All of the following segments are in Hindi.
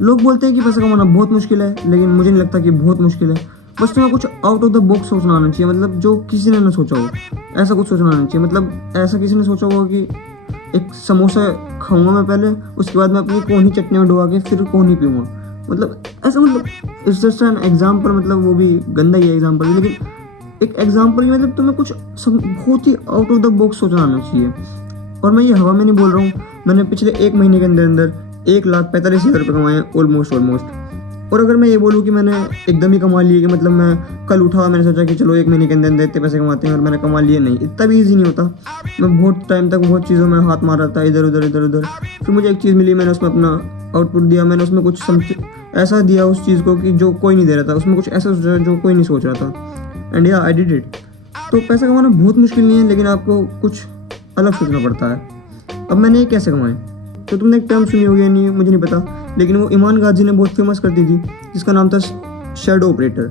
लोग बोलते हैं कि पैसा कमाना बहुत मुश्किल है, लेकिन मुझे नहीं लगता कि बहुत मुश्किल है। बस तुम्हें कुछ आउट ऑफ द बॉक्स सोचना आना चाहिए, मतलब जो किसी ने ना सोचा हो, ऐसा कुछ सोचना आना चाहिए। मतलब ऐसा किसी ने सोचा होगा कि एक समोसा खाऊंगा मैं पहले, उसके बाद मैं अपनी कोहनी चटनी में डुबा के फिर कोहनी पीऊँगा। मतलब ऐसा, मतलब इट्स जस्ट एन एग्जाम्पल, मतलब वो भी गंदा ही एग्जाम्पल, लेकिन एक एग्जाम्पल की मतलब तुम्हें कुछ बहुत ही आउट ऑफ द बॉक्स सोचना आना चाहिए। और मैं ये हवा में नहीं बोल रहा हूँ, मैंने पिछले 1 महीने के अंदर अंदर 1,45,000 रुपये कमाए ऑलमोस्ट। और अगर मैं ये बोलूँ कि मैंने एकदम ही कमा लिए, कि मतलब मैं कल उठा मैंने सोचा कि चलो 1 महीने के अंदर अंदर इतने पैसे कमाते हैं और मैंने कमा लिए, नहीं, इतना भी ईजी नहीं होता। मैं बहुत टाइम तक बहुत चीज़ों में हाथ मार रहा था, इधर उधर। फिर मुझे एक चीज़ मिली, मैंने उसमें अपना आउटपुट दिया, मैंने उसमें कुछ ऐसा दिया उस चीज़ को कि जो कोई नहीं दे रहा था, उसमें कुछ ऐसा सोचा जो कोई नहीं सोच रहा था, एंड या आई डिड इट। तो पैसा कमाना बहुत मुश्किल नहीं है, लेकिन आपको कुछ अलग सोचना पड़ता है। अब मैंने ये कैसे कमाए, तो तुमने एक टर्म सुनी होगी या नहीं मुझे नहीं पता, लेकिन वो ईमान गाजी ने बहुत फेमस कर दी थी, जिसका नाम था शैडो ऑपरेटर।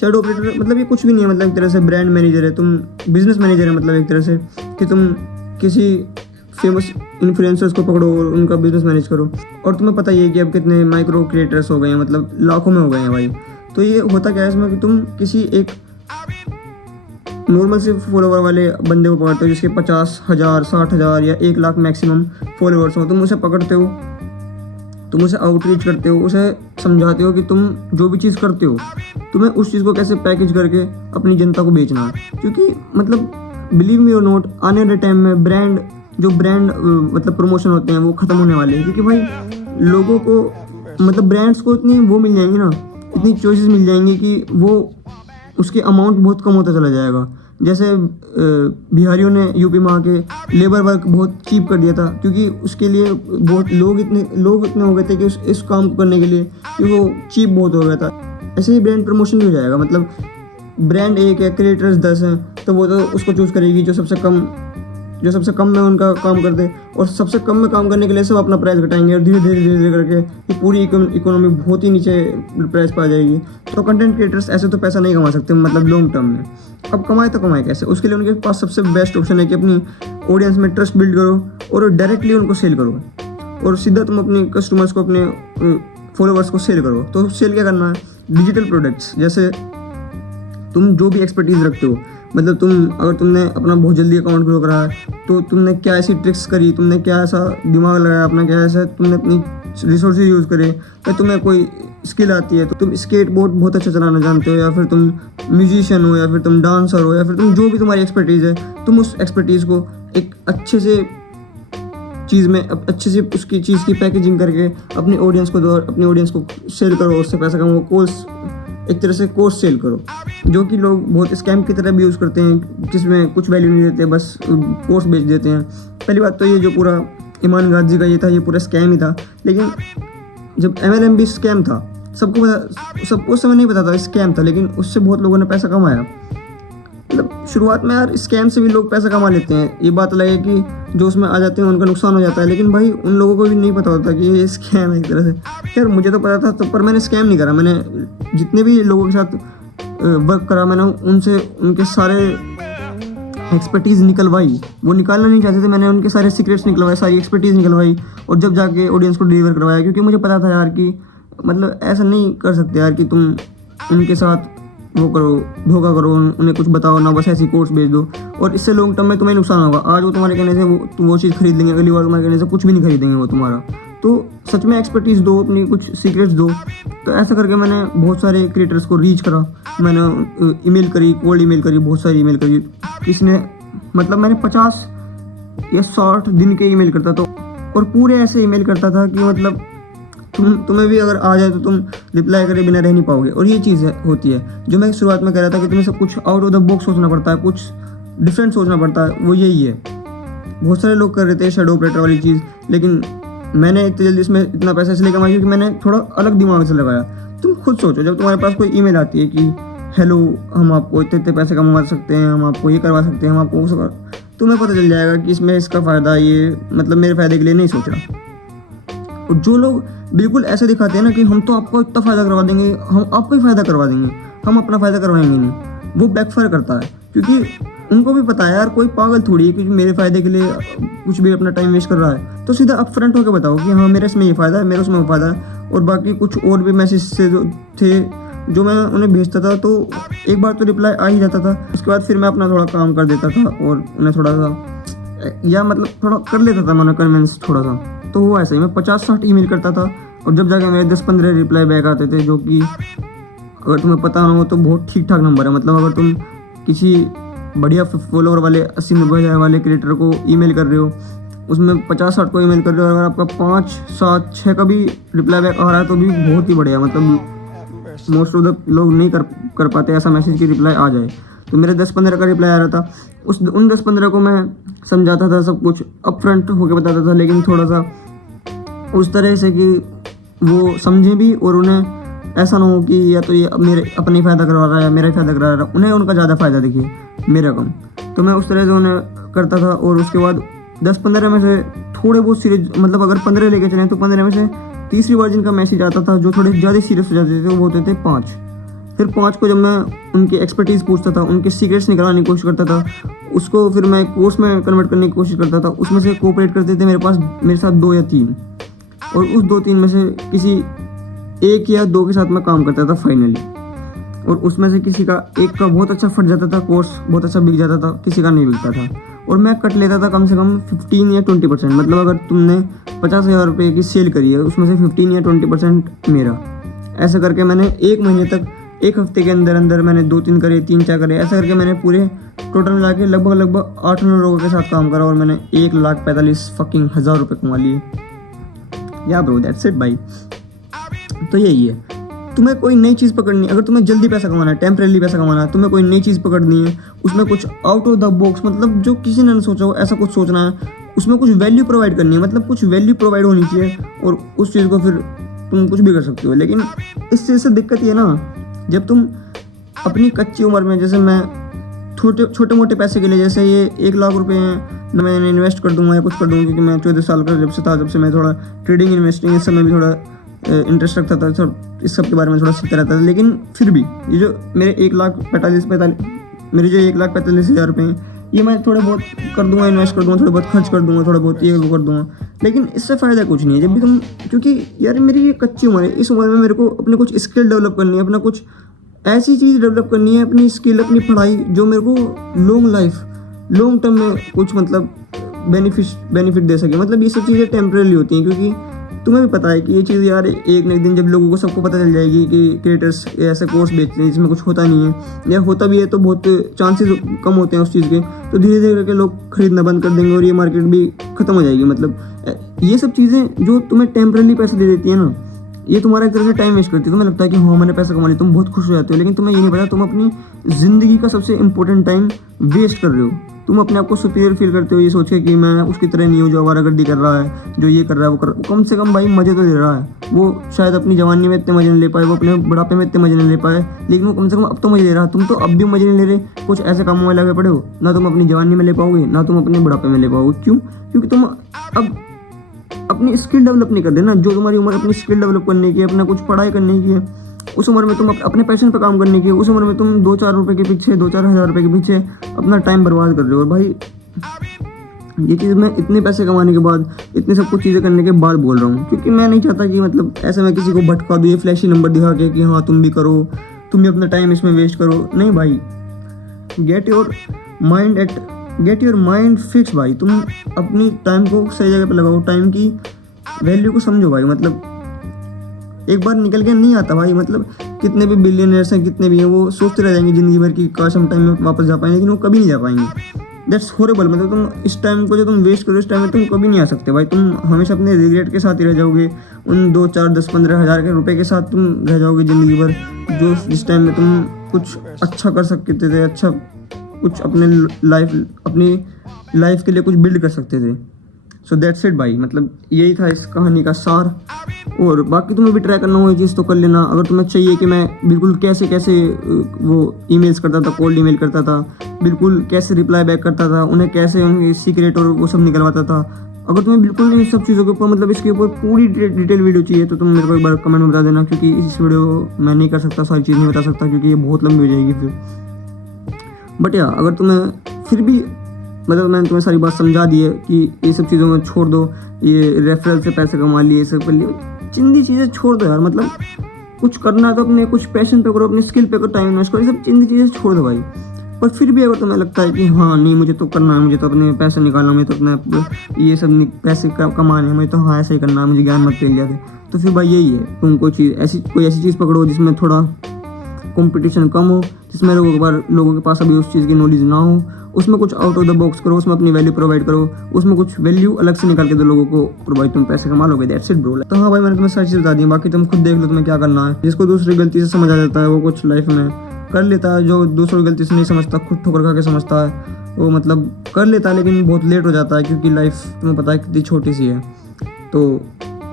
शैडो ऑपरेटर मतलब ये कुछ भी नहीं है, मतलब एक तरह से ब्रांड मैनेजर है, तुम बिजनेस मैनेजर है, मतलब एक तरह से कि तुम किसी फेमस इन्फ्लुएंसर्स को पकड़ो और उनका बिजनेस मैनेज करो। और तुम्हें पता ही है कि अब कितने माइक्रो क्रिएटर्स हो गए हैं, मतलब लाखों में हो गए हैं भाई। तो ये होता क्या है इसमें कि तुम किसी एक नॉर्मल से फॉलोवर वाले बंदे को पकड़ते हो जिसके 50,000, 60,000 या 1 लाख मैक्सिमम फॉलोवर्स हो, तुम उसे पकड़ते हो, तुम उसे आउटरीच करते हो, उसे समझाते हो कि तुम जो भी चीज़ करते हो तुम्हें उस चीज़ को कैसे पैकेज करके अपनी जनता को बेचना है। क्योंकि मतलब बिलीव मी और नॉट, आने वाले टाइम में ब्रांड मतलब प्रमोशन होते हैं वो ख़त्म होने वाले हैं। क्योंकि भाई लोगों को मतलब ब्रांड्स को इतनी वो मिल जाएंगी ना, इतनी चॉइसेस मिल जाएंगी कि वो उसके अमाउंट बहुत कम होता चला जाएगा। जैसे बिहारियों ने यूपी में आके लेबर वर्क बहुत चीप कर दिया था, क्योंकि उसके लिए बहुत लोग इतने हो गए थे कि इस काम को करने के लिए कि वो चीप बहुत हो गया था। ऐसे ही ब्रांड प्रमोशन भी हो जाएगा, मतलब ब्रांड एक है, क्रिएटर्स 10 हैं, तो वो तो उसको चूज़ करेगी जो सबसे कम में उनका काम कर दे। और सबसे कम में काम करने के लिए सब अपना प्राइस घटाएंगे और धीरे धीरे करके ये पूरी इकोनॉमी बहुत ही नीचे प्राइस पर आ जाएगी। तो कंटेंट क्रिएटर्स ऐसे तो पैसा नहीं कमा सकते, मतलब लॉन्ग टर्म में। अब कमाए तो कमाए कैसे, उसके लिए उनके पास सबसे बेस्ट ऑप्शन है कि अपनी ऑडियंस में ट्रस्ट बिल्ड करो और डायरेक्टली उनको सेल करो, और सीधा तुम अपने कस्टमर्स को, अपने फॉलोवर्स को सेल करो। तो सेल क्या करना है, डिजिटल प्रोडक्ट्स। जैसे तुम जो भी एक्सपर्टीज़ रखते हो, मतलब अगर तुमने अपना बहुत जल्दी अकाउंट ग्रो करा है, तो तुमने क्या ऐसी ट्रिक्स करी, तुमने क्या ऐसा दिमाग लगाया अपना, क्या ऐसा तुमने अपनी रिसोर्सेज यूज़ करे, या तुम्हें कोई स्किल आती है, तो तुम स्केट बोर्ड बहुत अच्छा चलाना जानते हो, या फिर तुम म्यूजिशियन हो, या फिर तुम डांसर हो, या फिर तुम जो भी तुम्हारी एक्सपर्टीज़ है, तुम उस एक्सपर्टीज़ को एक अच्छे से उसकी चीज़ की पैकेजिंग करके अपनी ऑडियंस को दो, अपनी ऑडियंस को सेल करो, उससे पैसा कमाओ। एक तरह से कोर्स सेल करो, जो कि लोग बहुत स्कैम की तरह भी यूज़ करते हैं, जिसमें कुछ वैल्यू नहीं देते, बस कोर्स बेच देते हैं। पहली बात तो ये जो पूरा ईमान गाजी का ये था, ये पूरा स्कैम ही था। लेकिन जब MLM भी स्कैम था, सबको उस समय नहीं पता था स्कैम था, लेकिन उससे बहुत लोगों ने पैसा कमाया। मतलब शुरुआत में यार स्कैम से भी लोग पैसा कमा लेते हैं, ये बात अलग है कि जो उसमें आ जाते हैं उनका नुकसान हो जाता है, लेकिन भाई उन लोगों को भी नहीं पता होता कि ये स्कैम है एक तरह से। यार मुझे तो पता था तो, पर मैंने स्कैम नहीं करा। मैंने जितने भी लोगों के साथ वर्क करा, मैंने उनसे उनके सारे एक्सपर्टीज़ निकलवाई। वो निकालना नहीं चाहते थे, मैंने उनके सारे सीक्रेट्स निकलवाए, सारी एक्सपर्टीज़ निकलवाई, और जब जाके ऑडियंस को डिलीवर करवाया। क्योंकि मुझे पता था यार कि मतलब ऐसा नहीं कर सकते यार कि तुम उनके साथ वो करो, धोखा करो, उन्हें कुछ बताओ ना, बस ऐसी कोर्स भेज दो, और इससे लॉन्ग टर्म में तुम्हें नुकसान होगा। आज वो तुम्हारे कहने से वो चीज़ खरीद लेंगे, अगली बार तुम्हारे कहने से कुछ भी नहीं खरीदेंगे वो तुम्हारा। तो सच में एक्सपर्टीज़ दो, अपनी कुछ सीक्रेट्स दो। तो ऐसा करके मैंने बहुत सारे क्रिएटर्स को रीच करा। मैंने ईमेल करी, कोल्ड ईमेल करी, बहुत सारी ईमेल करी। किसने मतलब मैंने 50 या 60 दिन के ईमेल करता था, और पूरे ऐसे ईमेल करता था कि मतलब तुम्हें भी अगर आ जाए तो तुम रिप्लाई करे बिना रह नहीं पाओगे। और ये चीज़ होती है जो मैं शुरुआत में कह रहा था कि तुम्हें सब कुछ आउट ऑफ द बॉक्स सोचना पड़ता है, कुछ डिफरेंट सोचना पड़ता है, वो यही है। बहुत सारे लोग कर रहे थे शैडो ऑपरेटर वाली चीज़, लेकिन मैंने इतनी जल्दी इसमें इतना पैसा इसलिए कमाया क्योंकि मैंने थोड़ा अलग दिमाग से लगाया। तुम खुद सोचो, जब तुम्हारे पास कोई ईमेल आती है कि हेलो, हम आपको इतने पैसे कमा सकते हैं, हम आपको ये करवा सकते हैं, हम आपको वो, तुम्हें पता चल जाएगा कि इसमें इसका फ़ायदा, ये मतलब मेरे फ़ायदे के लिए नहीं सोच रहा। और जो लोग बिल्कुल ऐसे दिखाते हैं ना कि हम तो आपको इतना फ़ायदा करवा देंगे, हम आपको ही फ़ायदा करवा देंगे, हम अपना फ़ायदा करवाएंगे नहीं, वो बैकफायर करता है। क्योंकि उनको भी पता है यार कोई पागल थोड़ी है कि मेरे फ़ायदे के लिए कुछ भी अपना टाइम वेस्ट कर रहा है। तो सीधा अप फ्रंट होकर बताओ कि हाँ मेरे इसमें ये फ़ायदा है, मेरे उसमें वो फ़ायदा है, और बाकी कुछ और भी मैसेज से जो थे जो मैं उन्हें भेजता था, तो एक बार तो रिप्लाई आ ही जाता था। उसके बाद फिर मैं अपना थोड़ा काम कर देता था और उन्हें थोड़ा सा या मतलब थोड़ा कर लेता था मैंने कन्विंस थोड़ा सा। तो हुआ ऐसा ही, मैं 50-60 ईमेल करता था और जब जाके मेरे 10-15 रिप्लाई बैक आते थे, जो कि अगर तुम्हें पता ना हो तो बहुत ठीक ठाक नंबर है। मतलब अगर तुम किसी बढ़िया फॉलोवर वाले 80-90 हज़ार वाले क्रिएटर को ईमेल कर रहे हो, उसमें 50-60 को ईमेल कर रहे हो, अगर आपका 5-7-6 का भी रिप्लाई बैक आ रहा है तो भी बहुत ही बढ़िया। मतलब मोस्ट ऑफ द लोग नहीं कर पाते ऐसा मैसेज की रिप्लाई आ जाए। तो मेरे 10-15 का रिप्लाई आ रहा था, उन 10-15 को मैं समझाता था, सब कुछ अपफ्रंट होकर बताता था, लेकिन थोड़ा सा उस तरह से कि वो समझे भी और उन्हें ऐसा ना हो कि या तो ये मेरे अपनी फ़ायदा करवा रहा है या मेरा फ़ायदा करा रहा है, उन्हें उनका ज़्यादा फ़ायदा दिखे मेरा कम। तो मैं उस तरह से उन्हें करता था। और उसके बाद 10-15 में से थोड़े बहुत सीरियस, मतलब अगर 15 लेके चलें तो 15 में से तीसरी बार जिनका मैसेज आता था जो थोड़े ज़्यादा सीरियस हो जाते थे वो होते थे 5। फिर 5 को जब मैं उनकी एक्सपर्टीज़ पूछता था, उनके सीक्रेट्स निकालने की कोशिश करता था, उसको फिर मैं कोर्स में कन्वर्ट करने की कोशिश करता था, उसमें से कोऑपरेट करते थे मेरे साथ 2 या 3, और उस 2-3 में से किसी 1 या 2 के साथ मैं काम करता था फाइनली। और उसमें से किसी का एक का बहुत अच्छा फट जाता था, कोर्स बहुत अच्छा बिक जाता था, किसी का नहीं बिकता था, और मैं कट लेता था कम से कम 15 या 20%। मतलब अगर तुमने 50,000 रुपये की सेल करी है, उसमें से 15 या 20% मेरा। ऐसा करके मैंने 1 महीने तक, 1 हफ्ते के अंदर अंदर मैंने 2-3 करे, 3-4 करे, ऐसा करके मैंने पूरे टोटल मिला के लगभग 8-9 लोगों के साथ काम करा और मैंने 1,45,000 रुपये कमा लिए। या ब्रो, दैट्स इट भाई। तो यही है, तुम्हें कोई नई चीज़ पकड़नी है। अगर तुम्हें जल्दी पैसा कमाना है, टेम्परेरी पैसा कमाना है, तुम्हें कोई नई चीज़ पकड़नी है, उसमें कुछ आउट ऑफ द बॉक्स, मतलब जो किसी ने नहीं सोचा हो ऐसा कुछ सोचना है, उसमें कुछ वैल्यू प्रोवाइड करनी है, मतलब कुछ वैल्यू प्रोवाइड होनी चाहिए, और उस चीज़ को फिर तुम कुछ भी कर सकते हो। लेकिन इस चीज़ से दिक्कत ये ना, जब तुम अपनी कच्ची उम्र में, जैसे मैं छोटे मोटे पैसे के लिए, जैसे ये 1 लाख रुपए हैं ना, मैं इन्वेस्ट कर दूंगा या कुछ कर दूंगा, क्योंकि मैं 14 साल का जब से था, जब से मैं थोड़ा ट्रेडिंग इन्वेस्टिंग इस समय भी थोड़ा इंटरेस्ट रखता था, इस सब के बारे में थोड़ा सीखता रहता था। लेकिन फिर भी ये जो मेरे 1,45,000 रुपये हैं, ये मैं थोड़े बहुत कर दूंगा, इन्वेस्ट कर दूंगा, थोड़े बहुत खर्च कर दूंगा, थोड़ा बहुत ये वो कर दूंगा, लेकिन इससे फ़ायदा कुछ नहीं है। जब भी तुम, क्योंकि यार मेरी ये कच्ची उम्र है, इस उम्र में मेरे को अपने कुछ स्किल डेवलप करनी है, अपना कुछ ऐसी चीज़ डेवलप करनी है, अपनी स्किल, अपनी पढ़ाई, जो मेरे को लॉन्ग टर्म में कुछ मतलब बेनिफिट दे सके। मतलब ये सब चीज़ें टेम्परेरी होती हैं, क्योंकि तुम्हें भी पता है कि ये चीज़ यार एक न एक दिन जब लोगों को सबको पता चल जाएगी कि क्रिएटर्स ऐसे कोर्स बेचते हैं जिसमें कुछ होता नहीं है, या होता भी है तो बहुत चांसेस कम होते हैं उस चीज़ के, तो धीरे धीरे करके लोग खरीदना बंद कर देंगे और ये मार्केट भी ख़त्म हो जाएगी। मतलब ये सब चीज़ें जो तुम्हें टेम्परेरी पैसे दे देती है ना, ये तुम्हारा एक तरह से टाइम वेस्ट करती है। तुम्हें लगता है कि हाँ मैंने पैसा कमा लिया, तुम बहुत खुश हो जाते हो, लेकिन तुम्हें ये नहीं पता तुम अपनी ज़िंदगी का सबसे इंपॉर्टेंट टाइम वेस्ट कर रहे हो। तुम अपने आप को सुपीरियर फील करते हो ये सोच के कि मैं उसकी तरह नहीं हूँ जो आवारागर्दी कर रहा है, जो ये कर रहा है वो कर रहा है। कम से कम भाई मज़े तो दे रहा है। वो शायद अपनी जवानी में इतने मज़े नहीं ले पाए, वो अपने बुढ़ापे में इतने मज़े नहीं ले पाए, लेकिन वो कम से कम अब तो मज़े ले रहा है। तुम तो अब भी मज़े नहीं ले रहे, कुछ ऐसे कामों में लगे पड़े हो, ना तुम अपनी जवानी में ले पाओगे, ना तुम अपने बुढ़ापे में ले पाओगे। क्यों? क्योंकि तुम अब अपनी स्किल डेवलप नहीं कर देना। जो तुम्हारी उम्र अपनी स्किल डेवलप करने की है, अपना कुछ पढ़ाई करने की है, उस उम्र में तुम अपने पैशन पर काम करने की है, उस उम्र में तुम 2-4 रुपये के पीछे, 2-4 हज़ार रुपये के पीछे अपना टाइम बर्बाद कर रहे हो। और भाई ये चीज़ मैं इतने पैसे कमाने के बाद, इतने सब कुछ चीज़ें करने के बाद बोल रहा हूँ, क्योंकि मैं नहीं चाहता कि मतलब ऐसे मैं किसी को भटका दूँ ये फ्लैशी नंबर दिखा के कि हाँ तुम भी करो, तुम भी अपना टाइम इसमें वेस्ट करो। नहीं भाई, गेट योर माइंड फिक्स भाई। तुम अपनी टाइम को सही जगह पे लगाओ, टाइम की वैल्यू को समझो भाई। मतलब एक बार निकल के नहीं आता भाई। मतलब कितने भी बिलियनर्स हैं, कितने भी हैं, वो सोचते रह जाएंगे ज़िंदगी भर की काश हम टाइम में वापस जा पाएंगे, लेकिन वो कभी नहीं जा पाएंगे। That's horrible. मतलब तुम इस टाइम को जो तुम वेस्ट करो, इस टाइम में तुम कभी नहीं आ सकते भाई। तुम हमेशा अपने रिग्रेट के साथ ही रह जाओगे, उन 2-4 10-15 हज़ार के रुपए के साथ तुम रह जाओगे ज़िंदगी भर, जो जिस टाइम में तुम कुछ अच्छा कर सकते थे, अच्छा कुछ अपनी लाइफ के लिए कुछ बिल्ड कर सकते थे। सो दैट्स इट भाई। मतलब यही था इस कहानी का सार। और बाकी तुम्हें भी ट्राई करना हो ये चीज़ तो कर लेना। अगर तुम्हें चाहिए कि मैं बिल्कुल कैसे वो ईमेल्स करता था, कोल्ड ईमेल करता था, बिल्कुल कैसे रिप्लाई बैक करता था, उन्हें कैसे उनके सीक्रेट और वो सब निकलवाता था, अगर तुम्हें बिल्कुल इन सब चीज़ों के ऊपर, मतलब इसके ऊपर पूरी डिटेल वीडियो चाहिए तो तुम मेरे को एक बार कमेंट में बता देना, क्योंकि इस वीडियो मैं नहीं कर सकता, सारी चीज़ नहीं बता सकता, क्योंकि ये बहुत लंबी हो जाएगी फिर। बट या अगर तुम्हें फिर भी, मतलब मैंने तुम्हें सारी बात समझा दी है कि ये सब चीज़ों में छोड़ दो, ये रेफरल से पैसे कमा लिए, ये सब कर लिए, चिंदी चीज़ें छोड़ दो यार, मतलब कुछ करना है तो अपने कुछ पैशन पे करो, अपनी स्किल पे करो, टाइम इन्वेस्ट करो, ये सब चिंदी चीज़ें छोड़ दो भाई। पर फिर भी अगर तुम्हें लगता है कि हाँ नहीं मुझे तो करना है, मुझे तो अपने पैसे निकालना, मुझे तो अपने ये सब पैसे कमाने हैं, मुझे तो हाँ ऐसा ही करना है, मुझे ज्ञान मत फेल जाते, तो फिर भाई यही है, तुम कोई ऐसी चीज़ पकड़ो जिसमें थोड़ा कंपटीशन कम हो, जिसमें लोगों के पास अभी उस चीज़ की नॉलेज ना हो, उसमें कुछ आउट ऑफ द बॉक्स करो, उसमें अपनी वैल्यू प्रोवाइड करो, उसमें कुछ वैल्यू अलग से निकाल के दो लोगों को, और भाई तुम पैसे कमा लोगे, दैट्स इट ब्रो। तो हाँ भाई मैंने तुम्हें सारी चीज़ बता दी, बाकी तुम खुद देख लो तुम्हें क्या करना है। जिसको दूसरी गलती से समझ आ जाता है वो कुछ लाइफ में कर लेता है, जो दूसरों की गलती से नहीं समझता, खुद ठोकर खा के समझता है, वो मतलब कर लेता है, लेकिन बहुत लेट हो जाता है, क्योंकि लाइफ तुम्हें पता है कितनी छोटी सी है। तो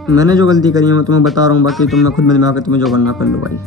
मैंने जो गलती करी है मैं तुम्हें बता रहा हूँ, बाकी तुम खुद में दिमाग है, तुम्हें जो करना कर लो भाई।